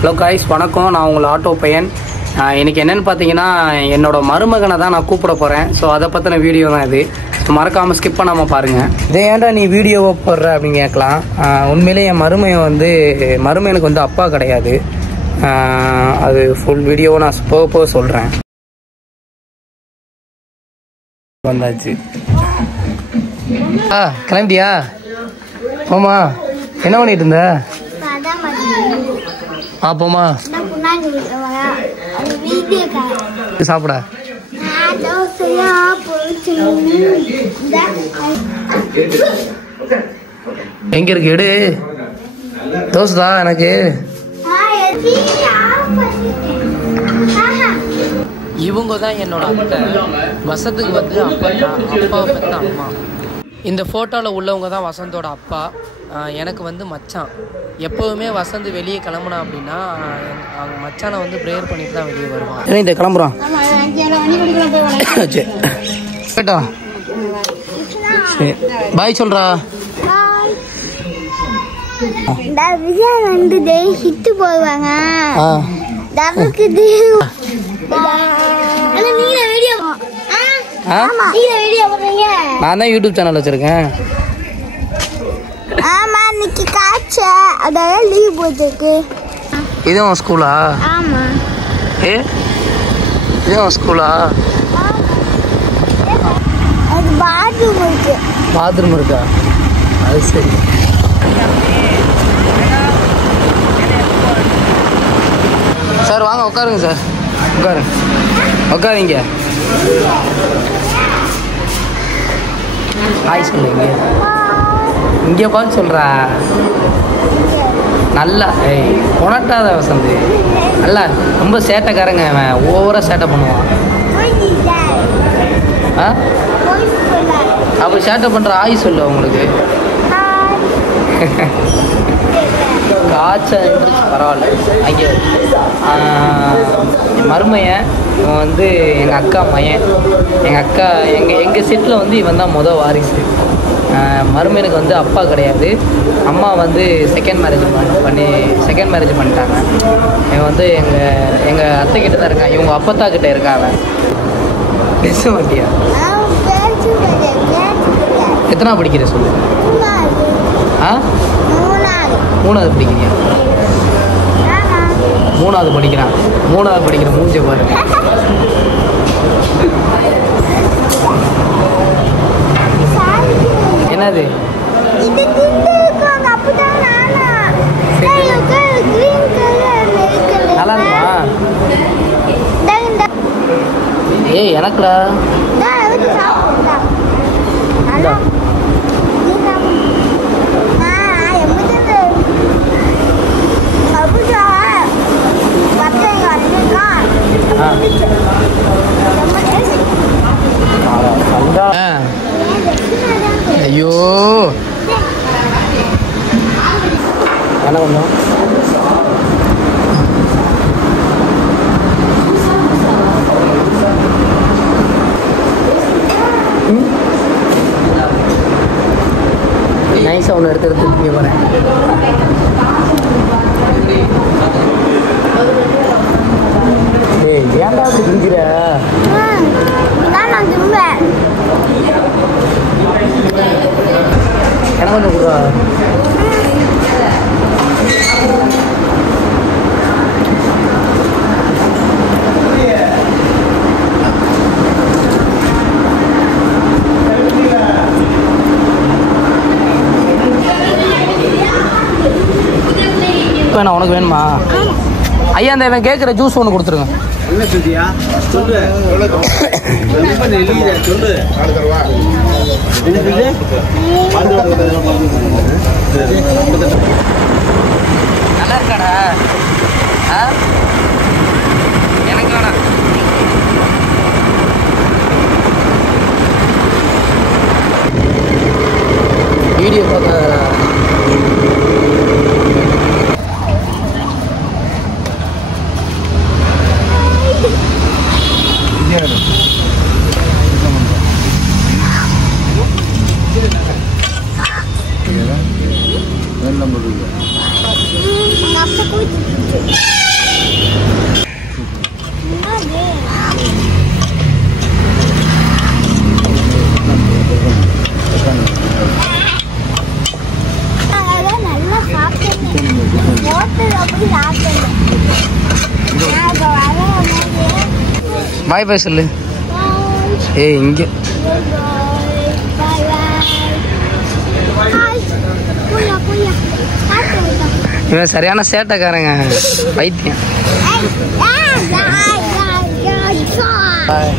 Hello guys, வணக்கம். நான் உங்கள் ஆட்டோ பையன். இன்றைக்கி என்னென்னு பார்த்தீங்கன்னா, என்னோட மருமகனை தான் நான் கூப்பிட போகிறேன். ஸோ அதை பற்றின வீடியோ தான் இது. ஸோ மறக்காமல் ஸ்கிப் பண்ணாமல் பாருங்கள். இதே ஏன்டா நீ வீடியோவை போடுற அப்படின்னு கேட்கலாம். உண்மையிலே என் மருமையனுக்கு வந்து அப்பா கிடையாது. அது ஃபுல் வீடியோவை நான் போக சொல்கிறேன். வந்தாச்சு. கிளம்பிட்டியா? போமா. என்ன பண்ணிட்டு இருந்த? போமா சாப்பிட. எங்க இருக்கு? எடு. தோசை தான் எனக்கு. இவங்க தான் என்னோட அத்தை. வசந்துக்கு வந்து அப்பா பெற்ற அம்மா. இந்த ஃபோட்டோவில் உள்ளவங்க தான் வசந்தோட அப்பா. எனக்கு வந்து மச்சான். எப்போவுமே வசந்த் வெளியே கிளம்புனா அப்படின்னா அவங்க மச்சானை வந்து ப்ரேயர் பண்ணிட்டு தான் வெளியே வருவான். இந்த கிளம்புறான். கேட்டா சரி, பாய் சொல்றா. போவாங்க. நான் தான் யூடியூப் சேனல் வச்சிருக்கேன். ஆமா, இன்னைக்கு காட்சி அதான் லீவ் போட்டுருக்கு. இது உன் ஸ்கூலா? ஆமா. இது உன் ஸ்கூலா? அது பாத்ரூம் இருக்கு. பாத்ரூம் இருக்கா? அது சரி. சார் வாங்க உட்காருங்க. சார் உட்காருங்க. ஹாய் சொல்லுங்க. இங்கே பார்த்து சொல்கிறா. நல்லா உணட்டாத வசந்த். நல்லா ரொம்ப சேட்டைக்காரங்க. அவன் ஓவராக சேட்டை பண்ணுவான். அப்போ சேட்டை பண்ணுற ஆய் சொல்லு அவங்களுக்கு. காய்ச்சல் பரவாயில்ல. அங்கே என் மருமையன் இவன் வந்து எங்கள் அக்கா மையன். எங்கள் செட்டில் வந்து இவன் தான் வாரிசு. மருமையனுக்கு வந்து அப்பா கிடையாது. அம்மா வந்து செகண்ட் மேரேஜ் பண்ணிட்டாங்க. இவன் வந்து எங்கள் அத்தை கிட்ட தான் இருக்கான். இவங்க அப்பத்தா கிட்ட இருக்கான். அவன் பேச மாட்டியா? எத்தனா படிக்கிற சொல்லு. மூணாவது படிக்கிறியா? மூணாவது படிக்கிற மூஞ்ச பாரு. என்னது? நல்லா இருக்குமா? ஏய் எனக்குடா. ஐயோ என்ன பண்ணும்? நைஸா ஒன்று எடுத்து போகிறேன். ஏன்டா திங்கிற? என்ன கொஞ்சம் கொடுவா. வேணா உனக்கு வேணுமா? ஐயா அந்த இவன் கேட்குற ஜூஸ் ஒன்று கொடுத்துருங்க. என்ன சொல்லியா? சொல்லு. சொல்லு. நல்லா இருக்காடா? எனக்கு வேணாம். வீடியோ பார்க்க Kenapa kucing? பாய் பாய் சொல்லு. ஏய் இங்கே இவன் சரியான சேட்டைக்காரங்க, பைத்தியம். Bye.